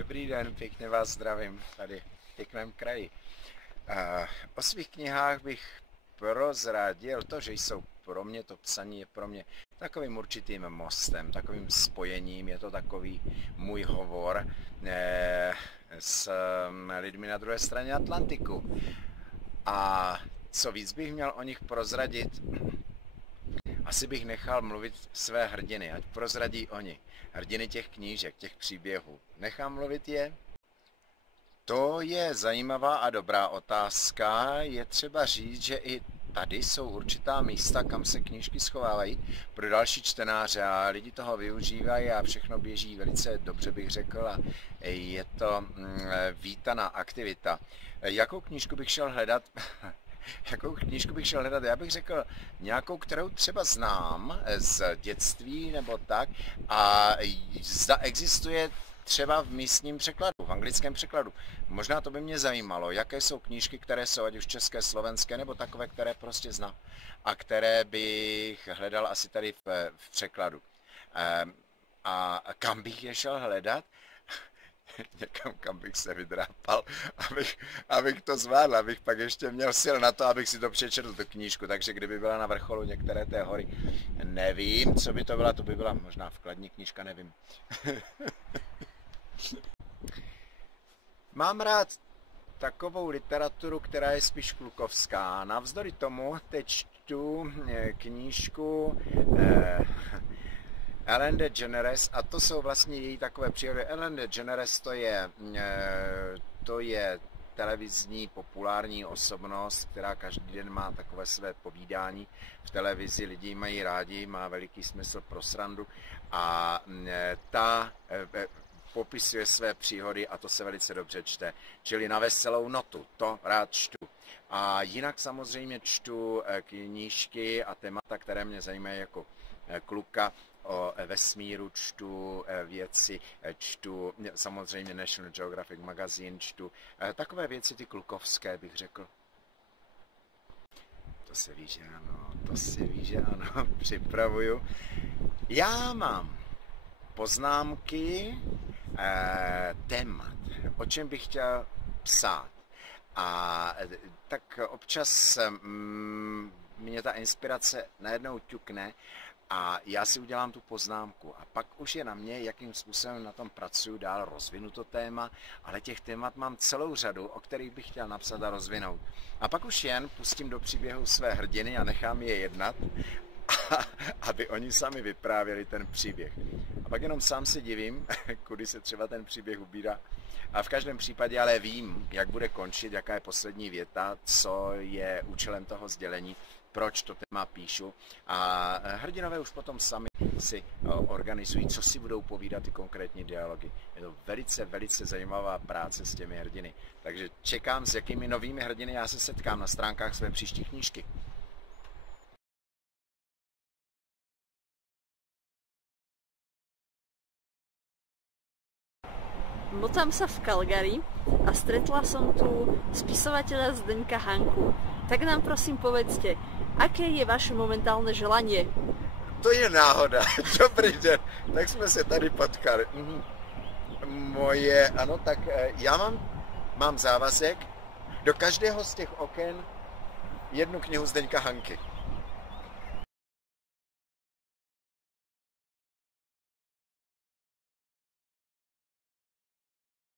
Dobrý den, pěkně vás zdravím tady v pěkném kraji. O svých knihách bych prozradil to, že jsou pro mě, to psaní je pro mě takovým určitým mostem, takovým spojením, je to takový můj hovor s lidmi na druhé straně Atlantiku. A co víc bych měl o nich prozradit, asi bych nechal mluvit své hrdiny, ať prozradí oni. Hrdiny těch knížek, těch příběhů. Nechám mluvit je? To je zajímavá a dobrá otázka. Je třeba říct, že i tady jsou určitá místa, kam se knížky schovávají pro další čtenáře a lidi toho využívají a všechno běží velice dobře, bych řekl, a je to vítaná aktivita. Jakou knížku bych šel hledat? Já bych řekl nějakou, kterou třeba znám z dětství nebo tak a zda existuje třeba v místním překladu, v anglickém překladu. Možná to by mě zajímalo, jaké jsou knížky, které jsou ať už české, slovenské, nebo takové, které prostě znám a které bych hledal asi tady v překladu. A kam bych je šel hledat? Někam, kam bych se vydrápal, abych to zvládl, abych pak ještě měl sil na to, abych si to přečetl, tu knížku. Takže kdyby byla na vrcholu některé té hory, nevím, co by to by byla možná vkladní knížka, nevím. Mám rád takovou literaturu, která je spíš klukovská. Navzdory tomu teď čtu knížku Ellen DeGeneres, a to jsou vlastně její takové příhody. Ellen DeGeneres to je televizní populární osobnost, která každý den má takové své povídání v televizi, lidi ji mají rádi, má veliký smysl pro srandu a ta popisuje své příhody a to se velice dobře čte. Čili na veselou notu, to rád čtu. A jinak samozřejmě čtu knížky a témata, které mě zajímají jako kluka. O vesmíru čtu věci, čtu samozřejmě National Geographic magazín, čtu takové věci ty klukovské, bych řekl. To se ví, že ano, připravuju. Já mám poznámky, témat, o čem bych chtěl psát. A tak občas mě ta inspirace najednou ťukne a já si udělám tu poznámku a pak už je na mě, jakým způsobem na tom pracuji dál, rozvinu to téma, ale těch témat mám celou řadu, o kterých bych chtěl napsat a rozvinout. A pak už jen pustím do příběhu své hrdiny a nechám je jednat, aby oni sami vyprávěli ten příběh. A pak jenom sám se divím, kudy se třeba ten příběh ubírá. A v každém případě ale vím, jak bude končit, jaká je poslední věta, co je účelem toho sdělení, proč to téma píšu. A hrdinové už potom sami si organizují, co si budou povídat ty konkrétní dialogy. Je to velice, velice zajímavá práce s těmi hrdiny. Takže čekám, s jakými novými hrdiny já se setkám na stránkách své příští knížky. Motám sa v Calgary a stretla som tu spisovateľa Zdeňka Hanku. Tak nám prosím povedzte, aké je vaše momentálne želanie? To je náhoda. Dobrý den. Tak jsme se tady potkali. Já mám závazek do každého z těch oken jednu knihu Zdeňka Hanky.